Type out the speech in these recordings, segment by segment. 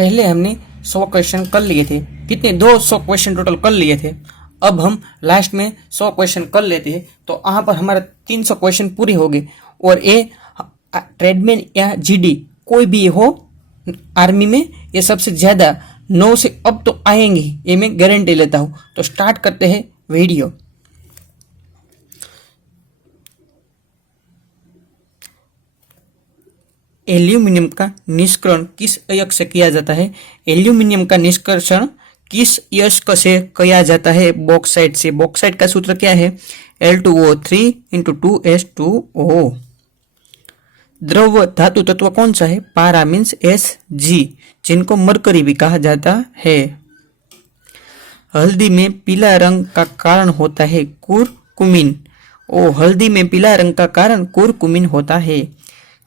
पहले हमने 100 क्वेश्चन कर लिए थे, कितने 200 क्वेश्चन टोटल कर लिए थे। अब हम लास्ट में 100 क्वेश्चन कर लेते हैं तो यहाँ पर हमारा 300 क्वेश्चन पूरे हो गए। और ये ट्रेडमैन या जीडी कोई भी हो आर्मी में, ये सबसे ज़्यादा 9 से अब तो आएंगे, ये मैं गारंटी लेता हूँ। तो स्टार्ट करते हैं वीडियो। एल्यूमिनियम का निष्करण किस अयस्क से किया जाता है? एल्यूमिनियम का निष्कर्षण किस अयस्क से किया जाता है? बॉक्साइट से। बॉक्साइट का सूत्र क्या है? Al2O3 × 2S2O। द्रव धातु तत्व कौन सा है? पारा मीन्स Sg, जिनको मरकरी भी कहा जाता है। हल्दी में पीला रंग का कारण होता है कुरकुमिन। हल्दी में पीला रंग का कारण कुरकुमिन होता है।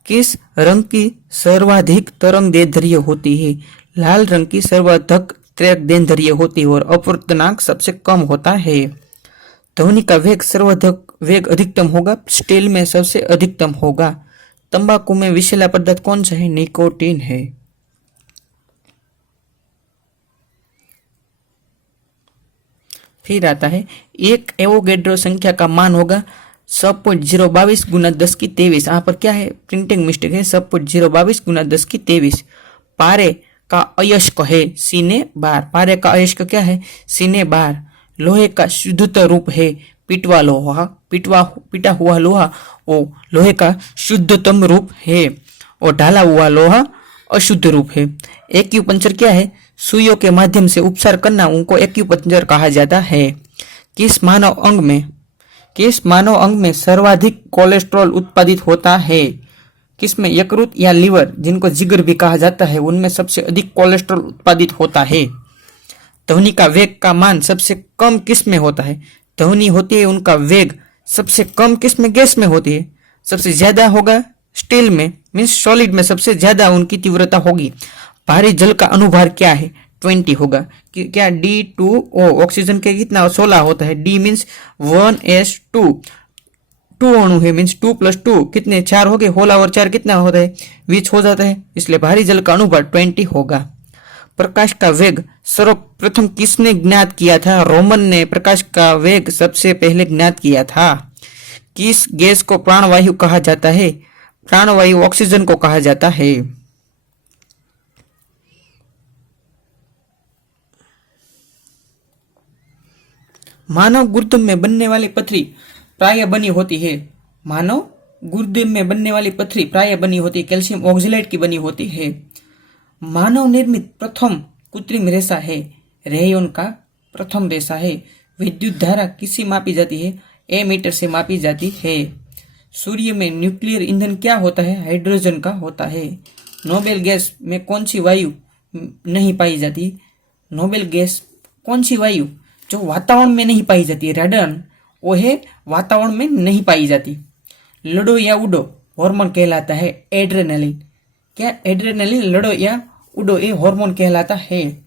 किस रंग की सर्वाधिक तरंगदैर्ध्य होती है? लाल रंग की सर्वाधिक तरंगदैर्ध्य होती है और अपवर्तनांक सबसे कम होता है। ध्वनि का वेग सर्वाधिक वेग अधिकतम होगा, स्टील में सबसे अधिकतम होगा। तंबाकू में विषैला पदार्थ कौन सा है? निकोटीन है। फिर आता है एक एवोगैड्रो संख्या का मान होगा 7.022 × 10⁻23। यहाँ पर क्या है? प्रिंटिंग मिस्टेक है। 7.022 × 10⁻23। पारे का अयस्क है सीने बार। पारे का अयस्क क्या है? सीने बार। लोहे का शुद्धतम रूप है पिटवा लोहा। पिटा हुआ लोहा वो लोहे का शुद्धतम रूप है और ढाला हुआ लोहा अशुद्ध रूप है। एक्यूपंक्चर क्या है? सुइयों के माध्यम से उपचार करना, उनको एक्यूपंक्चर कहा जाता है। किस मानव अंग में सर्वाधिक कोलेस्ट्रॉल उत्पादित होता है? किसमें? यकृत या लीवर, जिनको जिगर भी कहा जाता है, उनमें सबसे अधिक कोलेस्ट्रॉल उत्पादित होता है। ध्वनि का वेग का मान सबसे कम किस में होता है? ध्वनि होती है उनका वेग सबसे कम किस में? गैस में होती है। सबसे ज्यादा होगा स्टील में, मीन्स सॉलिड में सबसे ज्यादा उनकी तीव्रता होगी। भारी जल का अनुभार क्या है? 20 होगा। क्या? D2O। ऑक्सीजन के कितना? 16 होता है। D means 1s2। 2 अणु है मीन्स 2 + 2 कितने? 4 हो गए। होला और 4 कितना होता है? 20 हो जाता है। इसलिए भारी जल का अनुभार 20 होगा। प्रकाश का वेग सर्वप्रथम किसने ज्ञात किया था? रोमन ने प्रकाश का वेग सबसे पहले ज्ञात किया था। किस गैस को प्राणवायु कहा जाता है? प्राणवायु ऑक्सीजन को कहा जाता है। मानव गुर्दे में बनने वाली पथरी प्राय बनी होती है। मानव गुर्दे में बनने वाली पथरी प्राय बनी होती है कैल्शियम ऑक्जेलेट की बनी होती है। मानव निर्मित प्रथम कृत्रिम रेशा है रेयन का प्रथम रेशा है। विद्युत धारा किससे मापी जाती है? एमीटर से मापी जाती है। सूर्य में न्यूक्लियर ईंधन क्या होता है? हाइड्रोजन का होता है। नोबेल गैस में कौन सी वायु नहीं पाई जाती? नोबेल गैस कौन सी वायु जो वातावरण में नहीं पाई जाती है? रेडन, वो है वातावरण में नहीं पाई जाती। लड़ो या उडो हार्मोन कहलाता है एड्रेनलिन। क्या? एड्रेनलिन लड़ो या उडो ये हार्मोन कहलाता है।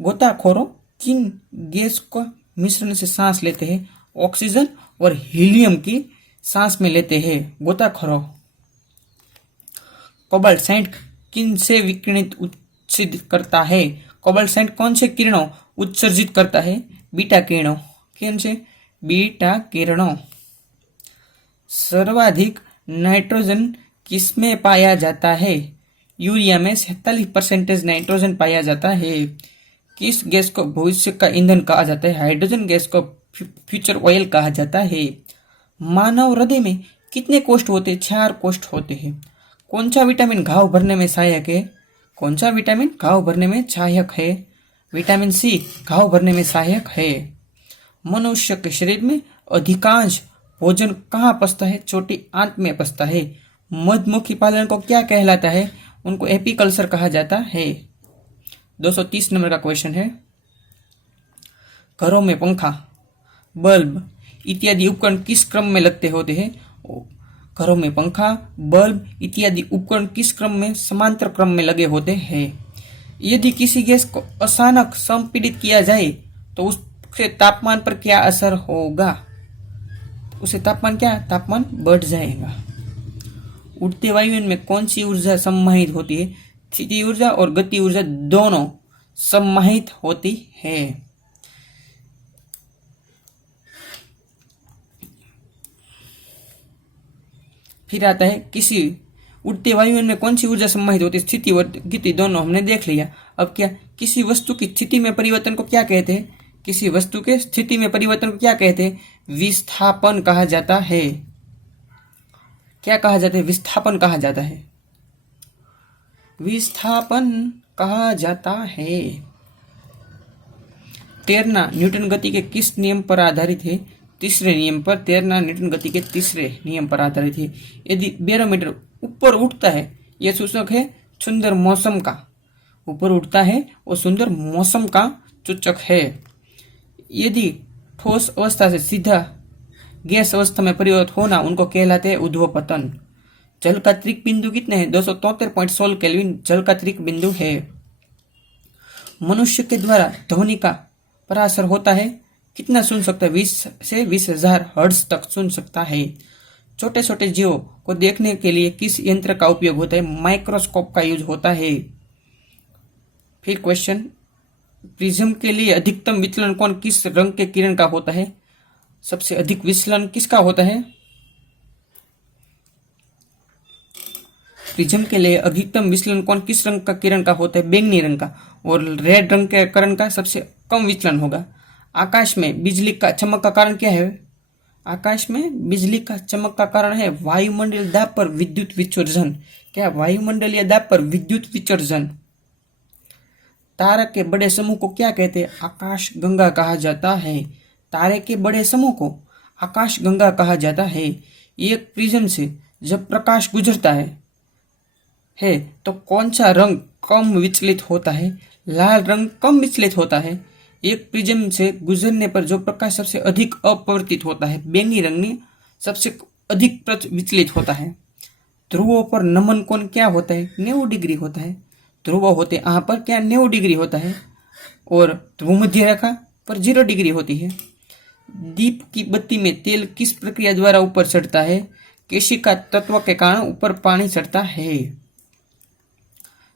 गोताखोरों किन गैस को मिश्रण से सांस लेते हैं? ऑक्सीजन और हीलियम की सांस में लेते हैं गोताखोरों। कोबाल्ट 60 किन से विकिरणित उत्सर्जित करता है? कोबाल्ट 60 कौन से किरणों उत्सर्जित करता है? बीटा किरणों। किन से? बीटा किरणों। सर्वाधिक नाइट्रोजन किसमें पाया जाता है? यूरिया में 47% नाइट्रोजन पाया जाता है। किस गैस को भविष्य का ईंधन कहा जाता है? हाइड्रोजन गैस को फ्यूचर ऑयल कहा जाता है। मानव हृदय में कितने कोष्ठ होते हैं? 4 कोष्ठ होते हैं। कौन सा विटामिन घाव भरने में सहायक है? कौन सा विटामिन घाव भरने में सहायक है? विटामिन सी घाव भरने में सहायक है। मनुष्य के शरीर में अधिकांश भोजन कहाँ पचता है? छोटी आंत में पचता है। मधुमक्खी पालन को क्या कहलाता है? उनको एपीकल्चर कहा जाता है। 230 नंबर का क्वेश्चन है। घरों में पंखा, बल्ब इत्यादि उपकरण किस क्रम में लगते होते हैं? घरों में पंखा, बल्ब इत्यादि उपकरण किस क्रम में? समांतर क्रम में लगे होते हैं। यदि किसी गैस को अचानक संपीड़ित किया जाए तो उसके तापमान पर क्या असर होगा? उसे तापमान बढ़ जाएगा। उड़ते वायुयान में कौन सी ऊर्जा सम्माहित होती है? स्थिति ऊर्जा और गति ऊर्जा दोनों समाहित होती है। फिर आता है किसी उड़ते वायुमंडल में कौन सी ऊर्जा समाहित होती है? स्थिति और गति दोनों हमने देख लिया। अब क्या, किसी वस्तु की स्थिति में परिवर्तन को क्या कहते हैं? किसी वस्तु के स्थिति में परिवर्तन को क्या कहते हैं? विस्थापन कहा जाता है। क्या कहा जाता है? विस्थापन कहा जाता है। विस्थापन कहा जाता है। तैरना न्यूटन गति के किस नियम पर आधारित है? तीसरे नियम पर। तैरना न्यूटन गति के तीसरे नियम पर आधारित है। यदि बैरोमीटर ऊपर उठता है, यह सूचक है सुंदर मौसम का। ऊपर उठता है और सुंदर मौसम का सूचक है। यदि ठोस अवस्था से सीधा गैस अवस्था में परिवर्तित होना, उनको कहलाते हैं ऊर्ध्वपतन। जल का त्रिक बिंदु कितने हैं? 273.16 केल्विन जल का त्रिक बिंदु है। मनुष्य के द्वारा ध्वनि का परासर होता है, कितना सुन सकता है? 20 से 20,000 हर्ट्ज तक सुन सकता है। छोटे छोटे जीवों को देखने के लिए किस यंत्र का उपयोग होता है? माइक्रोस्कोप का यूज होता है। फिर क्वेश्चन, प्रिज्म के लिए अधिकतम विचलन कोण किस रंग के किरण का होता है? सबसे अधिक विचलन किसका होता है? प्रिज्म के लिए अधिकतम विचलन कोण किस रंग का किरण का होता है? बैंगनी रंग का। और रेड रंग के किरण का सबसे कम विचलन होगा। आकाश में बिजली का चमक का कारण क्या है? आकाश में बिजली का चमक का कारण है वायुमंडलीय दाब पर विद्युत विसर्जन। क्या? वायुमंडलीय दाब पर विद्युत विसर्जन। तारक के बड़े समूह को क्या कहते हैं? आकाश गंगा कहा जाता है। तारे के बड़े समूह को आकाश गंगा कहा जाता है। एक प्रिज्म से जब प्रकाश गुजरता है तो कौन सा रंग कम विचलित होता है? लाल रंग कम विचलित होता है। एक प्रिज्म से गुजरने पर जो प्रकाश सबसे अधिक अपवर्तित होता है, बैंगनी रंग में सबसे अधिक विचलित होता है। ध्रुवों पर नमन कोण क्या होता है? 90 डिग्री होता है। ध्रुव होते यहाँ पर क्या 90 डिग्री होता है। और भूमध्य रेखा पर 0 डिग्री होती है। दीप की बत्ती में तेल किस प्रक्रिया द्वारा ऊपर चढ़ता है? केशिका तत्व के कारण ऊपर पानी चढ़ता है।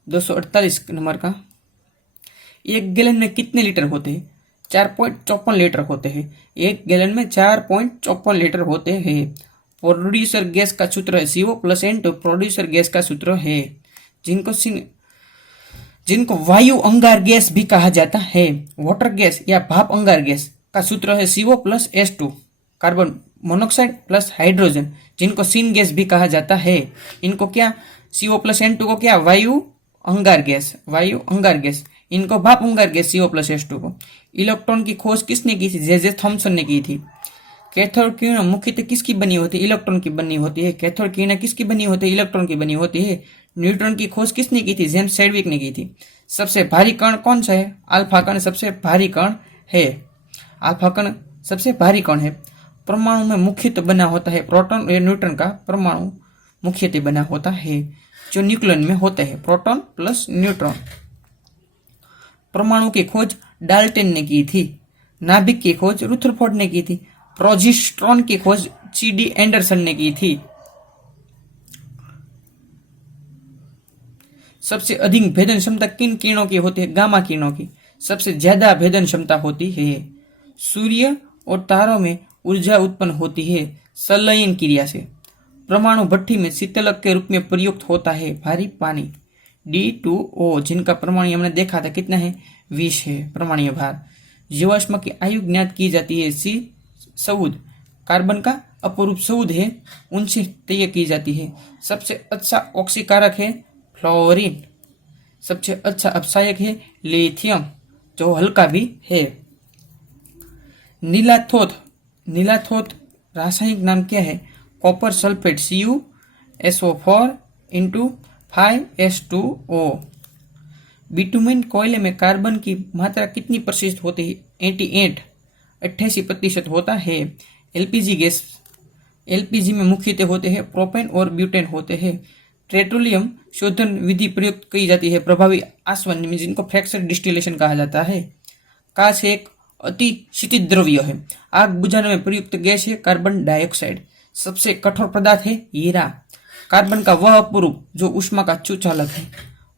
248 नंबर का, एक गैलन में कितने लीटर होते हैं? 4.54 लीटर होते हैं। एक गैलन में 4.54 लीटर होते हैं। प्रोड्यूसर गैस का सूत्र है CO+N2। प्रोड्यूसर गैस का सूत्र है, जिनको वायु अंगार गैस भी कहा जाता है। वाटर गैस या भाप अंगार गैस का सूत्र है CO+H2। Carbon monoxide plus hydrogen, जिनको सीन गैस भी कहा जाता है। इनको क्या? CO+N2 को क्या? वायु अंगार गैस। इनको भाप अंगार गैस CO+H2 को। इलेक्ट्रॉन की खोज किसने की थी? जे थॉमसन ने की थी। कैथोड किरण मुख्यतः किसकी बनी होती है? इलेक्ट्रॉन की बनी होती है। कैथोड किरण किसकी बनी होती है? इलेक्ट्रॉन की बनी होती है। न्यूट्रॉन की खोज किसने की थी? जेम्स चैडविक ने की थी। सबसे भारी कण कौन सा है? अल्फा कण सबसे भारी कण है। अल्फा कण सबसे भारी कण है। परमाणु में मुख्यतः बना होता है प्रोटॉन और न्यूट्रॉन का परमाणु मुख्यतः बना होता है, जो न्यूक्लियस में होते हैं, प्रोटॉन प्लस न्यूट्रॉन। परमाणु की खोज डाल्टन ने की थी। नाभिक की खोज रुथरफोर्ड ने की थी। प्रोजेस्ट्रॉन की खोज CD एंडरसन ने की थी। सबसे अधिक भेदन क्षमता किन किरणों की होती है? गामा किरणों की सबसे ज्यादा भेदन क्षमता होती है। सूर्य और तारों में ऊर्जा उत्पन्न होती है संलयन क्रिया से। परमाणु भट्टी में शीतलक के रूप में प्रयुक्त होता है भारी पानी D2O, जिनका परमाणु हमने देखा था कितना है? 20 है परमाणु भार। जीवाश्म की आयु ज्ञात की जाती है C सऊद, कार्बन का अपरूप सऊद है, उनसे तय की जाती है। सबसे अच्छा ऑक्सीकारक है फ्लोरीन। सबसे अच्छा अपसायक है लिथियम, जो हल्का भी है। नीलाथोथ रासायनिक नाम क्या है? Copper sulphate CuSO4 × 5H2O। Bitumen कोयले में कार्बन की मात्रा कितनी प्रतिशत होती है? 88% होता है। LPG में मुख्यतः होते हैं प्रोपेन और ब्यूटेन होते हैं। पेट्रोलियम शोधन विधि प्रयुक्त की जाती है प्रभावी आसवन में, जिनको फ्रैक्चर डिस्टिलेशन कहा जाता है। कांच एक अति शीतल द्रव्य है। आग बुझाने में प्रयुक्त गैस है कार्बन डाइऑक्साइड। सबसे कठोर पदार्थ है हीरा। कार्बन का वह अपरूप जो ऊष्मा का सुचालक है।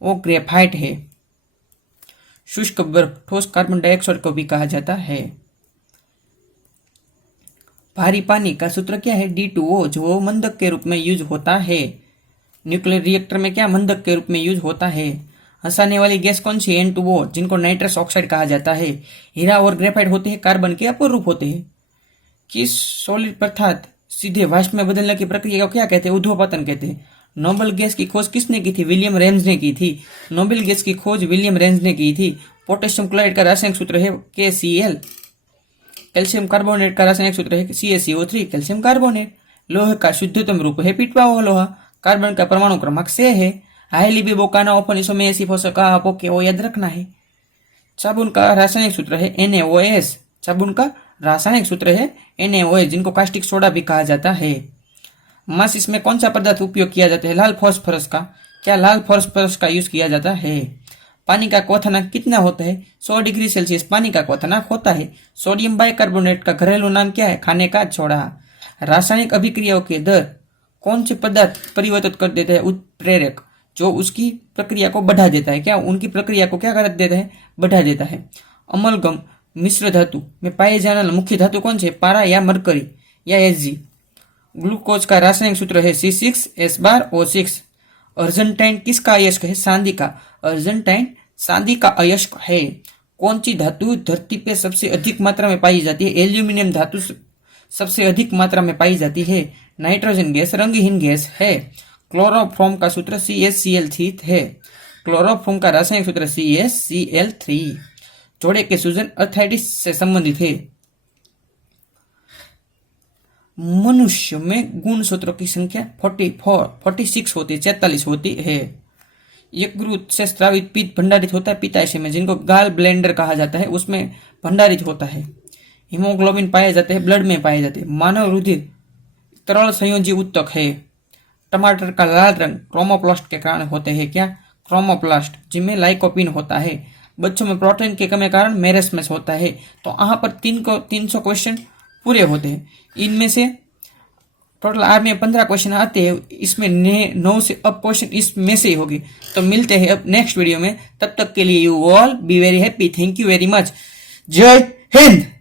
वो ग्रेफाइट है। शुष्क बर्फ ठोस कार्बन डाइऑक्साइड को भी कहा जाता है। भारी पानी का सूत्र क्या है? D2O, जो मंदक के रूप में यूज होता है। न्यूक्लियर रिएक्टर में क्या मंदक के रूप में यूज होता है? हंसाने वाली गैस कौन सी? N2O, जिनको नाइट्रस ऑक्साइड कहा जाता है। हीरा और ग्रेफाइट होते हैं कार्बन के अपूर्ण रूप होते हैं। किस सॉलिड अर्थात सीधे वाष्प में बदलने की प्रक्रिया को क्या कहते हैं? ऊर्ध्वपतन कहते हैं। नोबेल गैस की खोज किसने की थी? विलियम रेंज ने की थी। नोबेल गैस की खोज विलियम रेंज ने की थी। पोटेशियम क्लोराइड का रासायनिक सूत्र है KCl। कैल्शियम कार्बोनेट का रासायनिक सूत्र है CaCO3, कैल्शियम कार्बोनेट। लोहे का शुद्धतम रूप है पीटवा हुआ लोहा। कार्बन का परमाणु क्रमांक 6 है। हाईली बेबोकाना ओपन इसोमेसिफ हो सका आपको के वो याद रखना है। साबुन का रासायनिक सूत्र है NaOH। साबुन का रासायनिक सूत्र है NaOH, जिनको कास्टिक सोडा भी कहा जाता है। मास इसमें कौन सा पदार्थ उपयोग किया जाता है? लाल फास्फोरस का। क्या लाल फास्फोरस का यूज किया जाता है? पानी का क्वथनांक कितना होता है? 100 डिग्री सेल्सियस पानी का क्वथनांक होता है। सोडियम बाइकार्बोनेट का घरेलू नाम क्या है? खाने का सोडा। रासायनिक अभिक्रियाओं के दर कौन से पदार्थ परिवर्तित कर देते हैं? उत्प्रेरक, जो उसकी प्रक्रिया को बढ़ा देता है। क्या उनकी प्रक्रिया को क्या कर देता है? बढ़ा देता है। अमलगम मिश्र धातु में पाए जाने वाला मुख्य धातु कौन से? पारा या मरकरी या Hg। ग्लूकोज का रासायनिक सूत्र है C6H12O6। अर्जेंटाइन किसका अयस्क है? चांदी का। अर्जेंटाइन चांदी का अयस्क है। कौन सी धातु धरती पे सबसे अधिक मात्रा में पाई जाती है? एल्यूमिनियम धातु सबसे अधिक मात्रा में पाई जाती है। नाइट्रोजन गैस रंगहीन गैस है। क्लोरोफॉर्म का सूत्र CaCl3 है। क्लोरोफॉर्म का रासायनिक सूत्र CaCl3। जोड़े के सूजन अर्थाइटिस से संबंधित है। मनुष्य में गुणसूत्रों की संख्या 46 होती है, 44 होती है। यकृत से स्रावित पित्त भंडारित होता है पित्ताशय में, जिनको गाल ब्लेंडर कहा जाता है, उसमें भंडारित होता है। हीमोग्लोबिन पाए जाते हैं ब्लड में पाए जाते हैं। मानव रुधिर तरल संयोजी उत्तक है। टमाटर का लाल रंग क्रोमोप्लास्ट के कारण होते हैं। क्या? क्रोमोप्लास्ट, जिनमें लाइकोपिन होता है। बच्चों में प्रोटीन की कमी के कारण मेरेस्मस होता है। तो यहाँ पर 300 क्वेश्चन पूरे होते हैं। इनमें से टोटल आर्मी में 15 क्वेश्चन आते हैं, इसमें 9 से अब क्वेश्चन इसमें से ही होगी। तो मिलते हैं अब नेक्स्ट वीडियो में। तब तक के लिए you all be very happy. Thank you very much. जय हिंद।